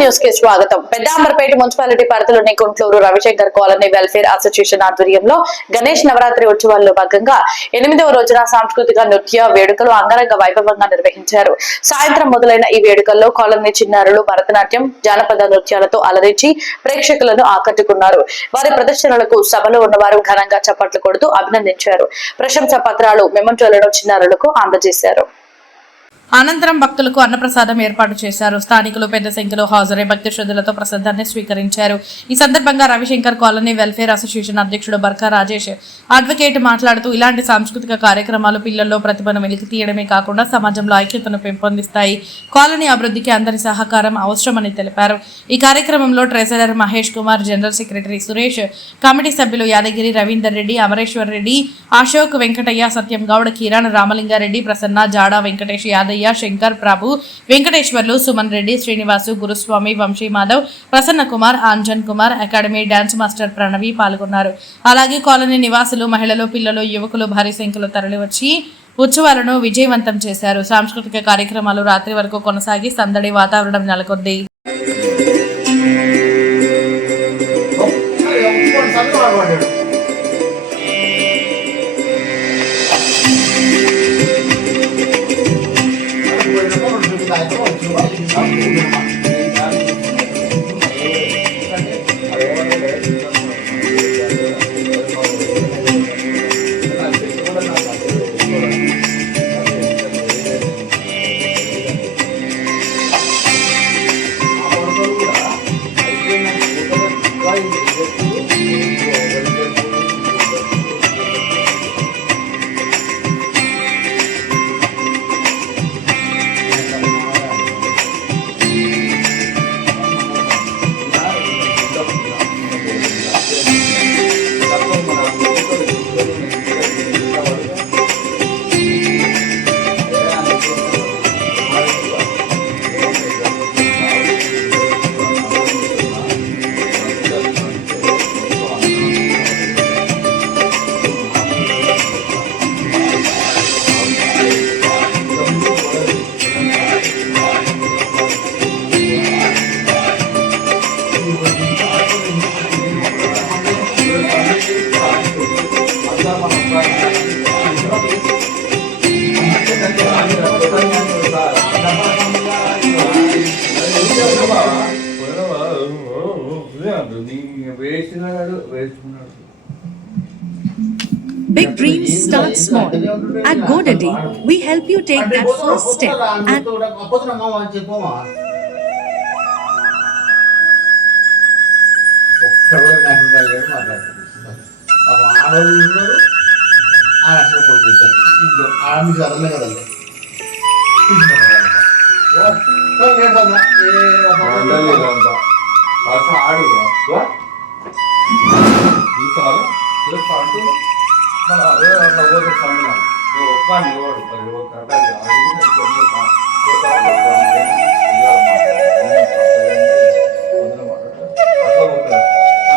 న్యూస్కి స్వాగతం. పెద్దాంబర్పేట మున్సిపాలిటీ పరిధిలోని Guntur Ravishankar colony welfare association ఆధ్వర్యంలో గణేష్ నవరాత్రి ఉత్సవాల్లో భాగంగా ఎనిమిదవ రోజున సాంస్కృతిక నృత్య వేడుకలు అంగరంగ వైభవంగా నిర్వహించారు. సాయంత్రం మొదలైన ఈ వేడుకల్లో కాలనీ చిన్నారులు భరతనాట్యం జానపద నృత్యాలతో అలరించి ప్రేక్షకులను ఆకట్టుకున్నారు. వారి ప్రదర్శనలకు సభలో ఉన్నవారు ఘనంగా చప్పట్లు కొడుతూ అభినందించారు. ప్రశంసా పత్రాలు మెమంటోలను చిన్నారులకు అందజేశారు. అనంతరం భక్తులకు అన్నప్రసాదం ఏర్పాటు చేశారు. స్థానికులు పెద్ద సంఖ్యలో హాజరై భక్తి శ్రద్ధలతో ప్రసాదాన్ని స్వీకరించారు. ఈ సందర్భంగా రవిశంకర్ కాలనీ వెల్ఫేర్ అసోసియేషన్ అధ్యక్షుడు బర్కా రాజేష్ అడ్వకేట్ మాట్లాడుతూ ఇలాంటి సాంస్కృతిక కార్యక్రమాలు పిల్లల్లో ప్రతిభను వెలికి తీయడమే కాకుండా సమాజంలో ఐక్యతను పెంపొందిస్తాయి. కాలనీ అభివృద్ధికి అందరి సహకారం అవసరమని తెలిపారు. ఈ కార్యక్రమంలో treasurer Mahesh Kumar general secretary Suresh committee సభ్యులు Yadagiri Ravinder Reddy Amareshwar Reddy Ashok Venkataiah Satyam Goud Kiran Ramalingareddy Prasanna Jada Venkatesh Yadaiah Shankar Prabhu Venkateswarlu Suman Reddy Srinivasu Guruswamy Vamsi Madhav Prasanna Kumar Anjan Kumar academy dance master Pranavi పాల్గొన్నారు. అలాగే colony నివాసులు మహిళలు పిల్లలు యువకులు భారీ సంఖ్యలో తరలివచ్చి ఉత్సవాలను విజయవంతం చేశారు. సాంస్కృతిక కార్యక్రమాలు రాత్రి వరకు కొనసాగి సందడి వాతావరణం నెలకొంది. Big dreams start small. At GoDaddy, we help you take that first step and ఒక్కడు నాకు లేడు మాట్లాడుతున్నారు ఆడవాళ్ళు ఉన్నారు ఆ లక్షలు కొడుకుంటారు ముగ్గురు ఆడ మీకు కదలే కదలే ఆడు చూసారు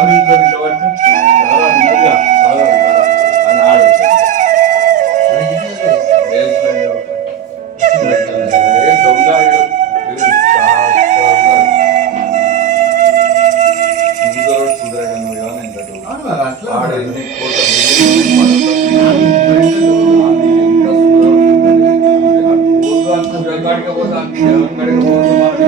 ఆమెతో కాబట్టి చాలా నిమ్మదిగా చాలా అని ఆడుతుంది దొంగ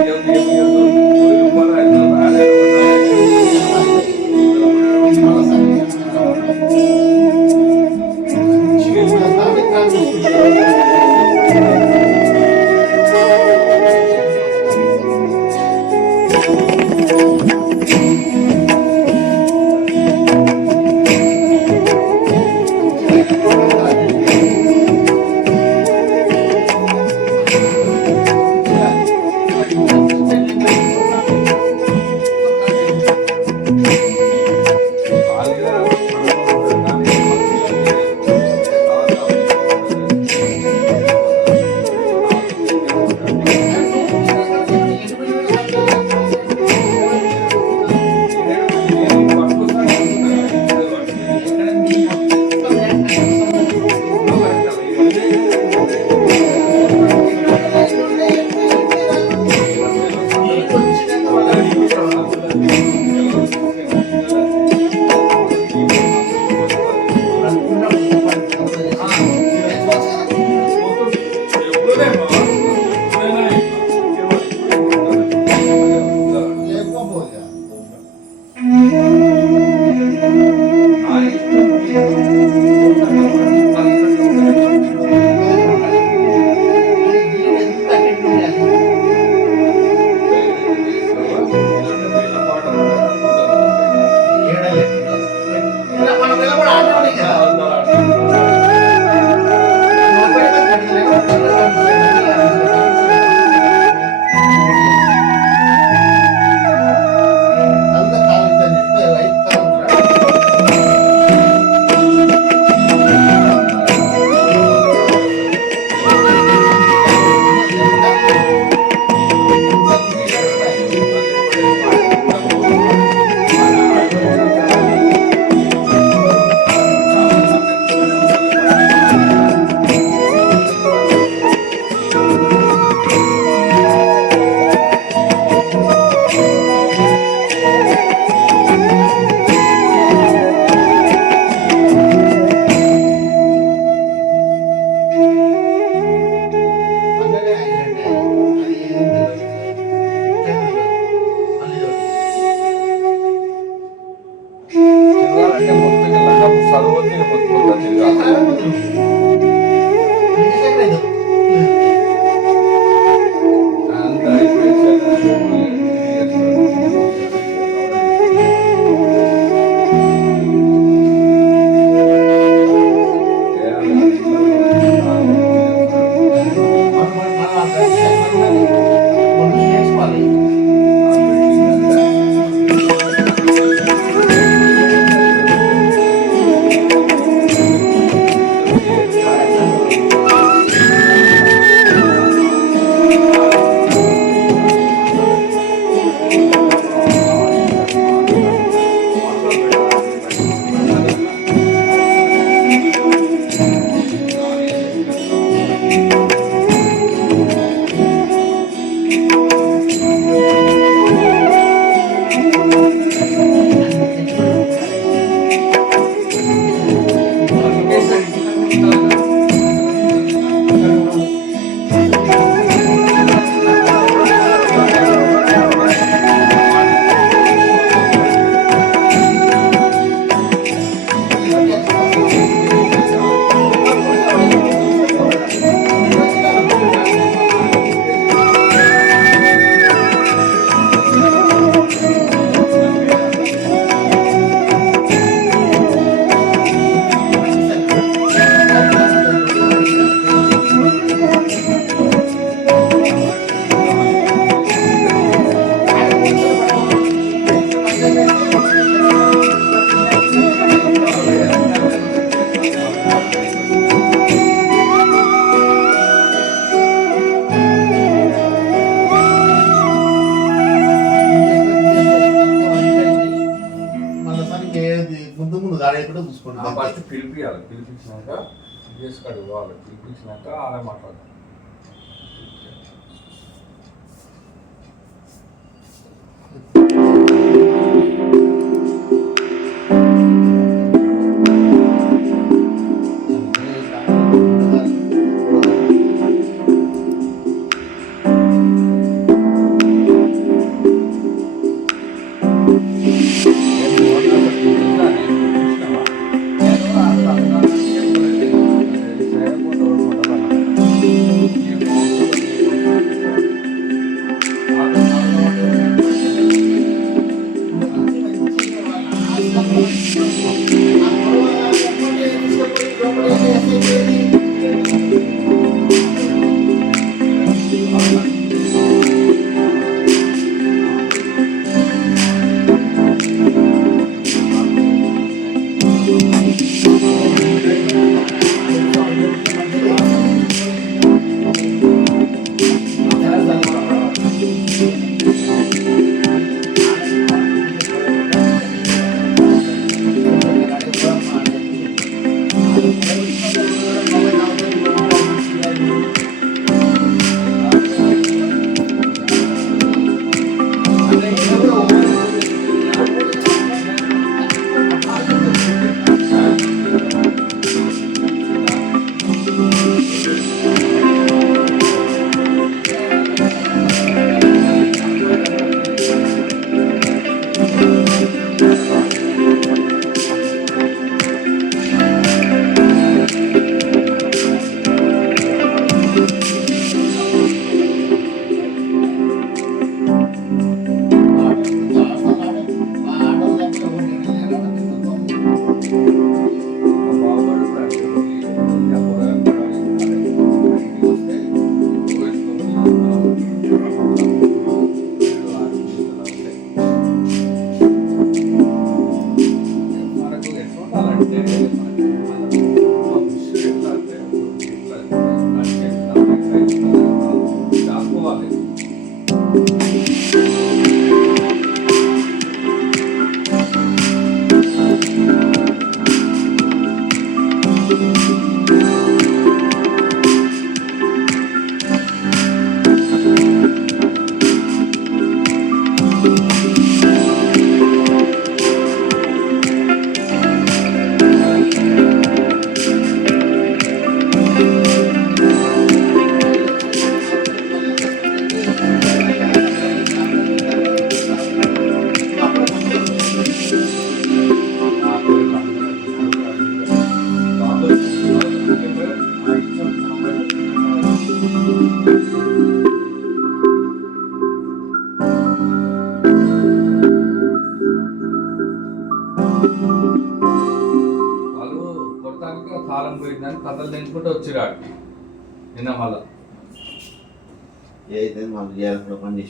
పిలిపించినాక జిఎస్ కార్డు ఇవ్వాలి పిలిపించినాక అలా మాట్లాడదాం కాలం పోయిందని కథలు తెంచుకుంటూ వచ్చిరాడు. నిన్న మళ్ళా? ఏదైతే మళ్ళీ చేయాల్సిన పని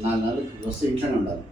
నాలుగు నెలలు వస్తే ఇంట్లోనే ఉండాలి.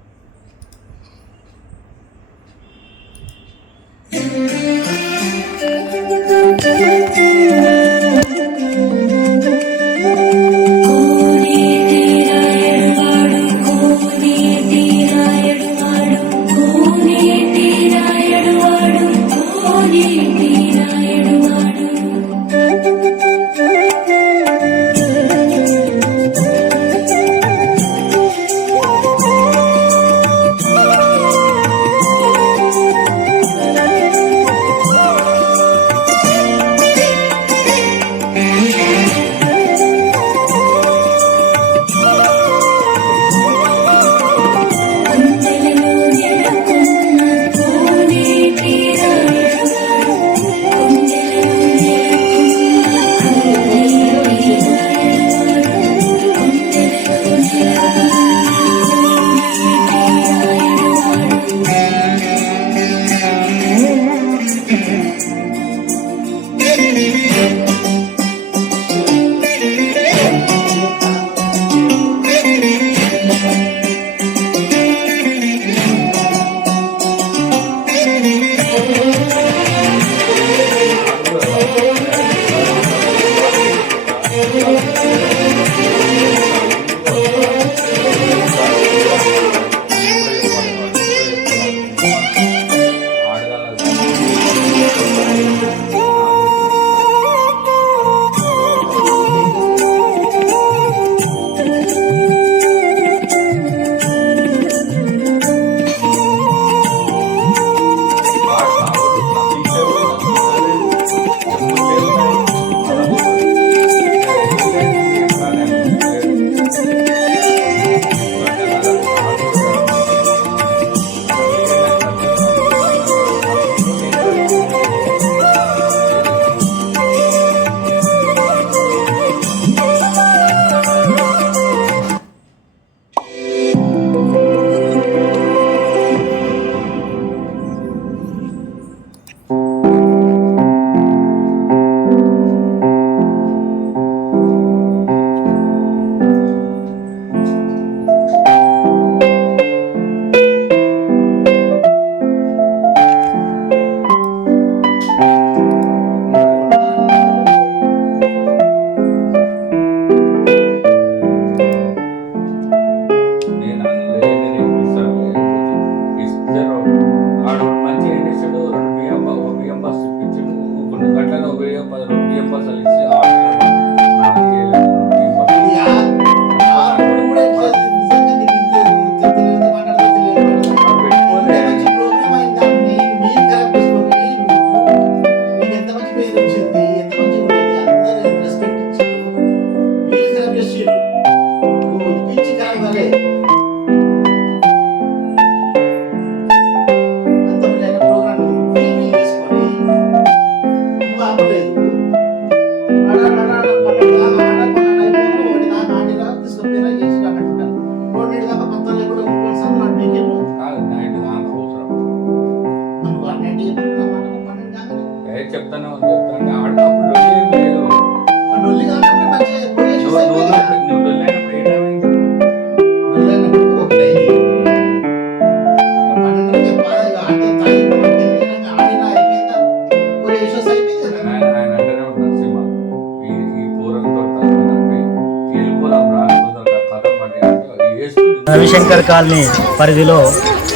రవిశంకర్ కాలనీ పరిధిలో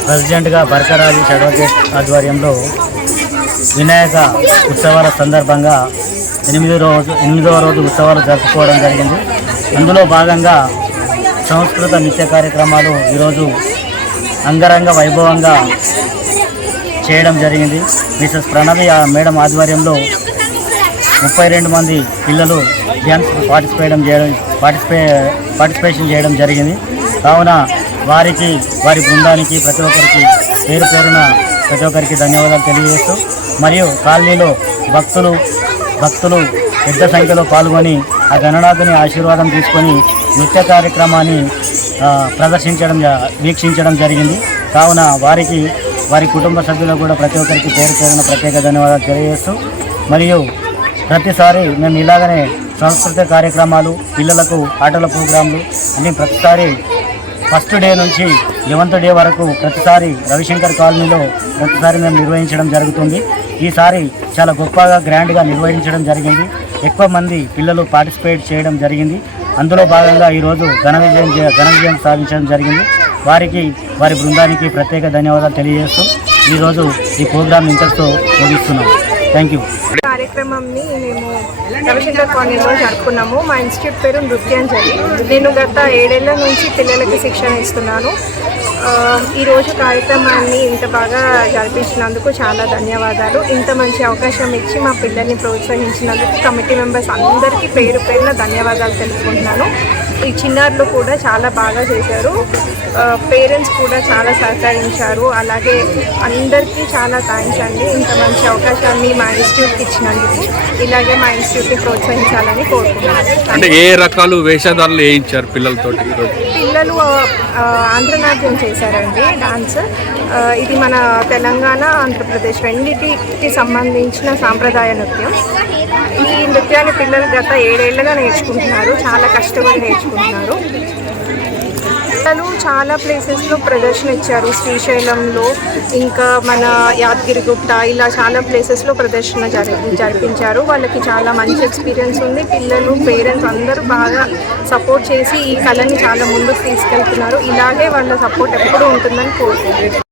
ప్రెసిడెంట్గా బరకరాజు అడ్వకేట్ ఆధ్వర్యంలో వినాయక ఉత్సవాల సందర్భంగా ఎనిమిదో రోజు ఎనిమిదవ రోజు ఉత్సవాలు జరుపుకోవడం జరిగింది. అందులో భాగంగా సంస్కృత నిత్య కార్యక్రమాలు ఈరోజు అంగరంగ వైభవంగా చేయడం జరిగింది. మిసెస్ ప్రణవి ఆ మేడం ఆధ్వర్యంలో ముప్పై రెండు మంది పిల్లలు డ్యాన్స్ పార్టిసిపేయడం చేయడం పార్టిసిపే పార్టిసిపేషన్ చేయడం జరిగింది. కావున వారికి వారి బృందానికి ప్రతి ఒక్కరికి పేరు పేరున ప్రతి ఒక్కరికి ధన్యవాదాలు తెలియజేస్తూ మరియు కాలనీలో భక్తులు భక్తులు పెద్ద సంఖ్యలో పాల్గొని ఆ గణనాథుని ఆశీర్వాదం తీసుకొని నృత్య కార్యక్రమాన్ని ప్రదర్శించడం వీక్షించడం జరిగింది. కావున వారికి వారి కుటుంబ సభ్యులకు కూడా ప్రతి ఒక్కరికి పేరు పేరున ప్రత్యేక ధన్యవాదాలు తెలియజేస్తూ మరియు ప్రతిసారి మేము ఇలాగనే సాంస్కృతిక కార్యక్రమాలు పిల్లలకు ఆటల ప్రోగ్రాంలు అన్ని ప్రతిసారి ఫస్ట్ డే నుంచి లెవెంత్ డే వరకు ప్రతిసారి రవిశంకర్ కాలనీలో ప్రతిసారి మేము నిర్వహించడం జరుగుతుంది. ఈసారి చాలా గొప్పగా గ్రాండ్గా నిర్వహించడం జరిగింది. ఎక్కువ మంది పిల్లలు పార్టిసిపేట్ చేయడం జరిగింది. అందులో భాగంగా ఈరోజు ఘన విజయం ఘన విజయం సాధించడం జరిగింది. వారికి వారి బృందానికి ప్రత్యేక ధన్యవాదాలు తెలియజేస్తూ ఈరోజు ఈ ప్రోగ్రామ్ ఇంతటితో ముగిస్తున్నాం. Thank you. కార్యక్రమంని మేము రవిశంకర్ కాలనీలో జరుపుకున్నాము. మా ఇన్స్టిట్యూట్ పేరు నృత్యాంజలి. నేను గత ఏడేళ్ళ నుంచి పిల్లలకి శిక్షణ ఇస్తున్నాను. ఈరోజు కార్యక్రమాన్ని ఇంత బాగా జరిపించినందుకు చాలా ధన్యవాదాలు. ఇంత మంచి అవకాశం ఇచ్చి మా పిల్లల్ని ప్రోత్సహించినందుకు కమిటీ మెంబర్స్ అందరికీ పేరు పేరున ధన్యవాదాలు తెలుపుకుంటున్నాను. ఈ చిన్నారులు కూడా చాలా బాగా చేశారు. పేరెంట్స్ కూడా చాలా సహకరించారు. అలాగే అందరికీ చాలా థ్యాంక్స్ అండి. ఇంత మంచి అవకాశాన్ని మా ఇన్స్టిట్యూట్కి ఇచ్చినందుకు. ఇలాగే మా ఇన్స్టిట్యూట్ని ప్రోత్సహించాలని కోరుకుంటున్నాను. అంటే ఏ రకాలు వేషధారులు వేయించారు పిల్లలతోటి ఈరోజు పిల్లలు ఆంధ్రనాట్యం చేశారండి డాన్స్. ఇది మన తెలంగాణ ఆంధ్రప్రదేశ్ రెండింటికి సంబంధించిన సాంప్రదాయ నృత్యం. ఈ నృత్యాన్ని పిల్లలు గత ఏడేళ్ళుగా నేర్చుకుంటున్నారు. చాలా కష్టపడి నేర్చుకుంటున్నారు. పిల్లలు చాలా ప్లేసెస్లో ప్రదర్శన ఇచ్చారు శ్రీశైలంలో ఇంకా మన యాదగిరిగుట్ట ఇలా చాలా ప్లేసెస్లో ప్రదర్శన జరి జరిపించారు. వాళ్ళకి చాలా మంచి ఎక్స్పీరియన్స్ ఉంది. పిల్లలు పేరెంట్స్ అందరూ బాగా సపోర్ట్ చేసి ఈ కళని చాలా ముందుకు తీసుకెళ్తున్నారు. ఇలాగే వాళ్ళ సపోర్ట్ ఎప్పుడూ ఉంటుందని కోరుకుంటున్నారు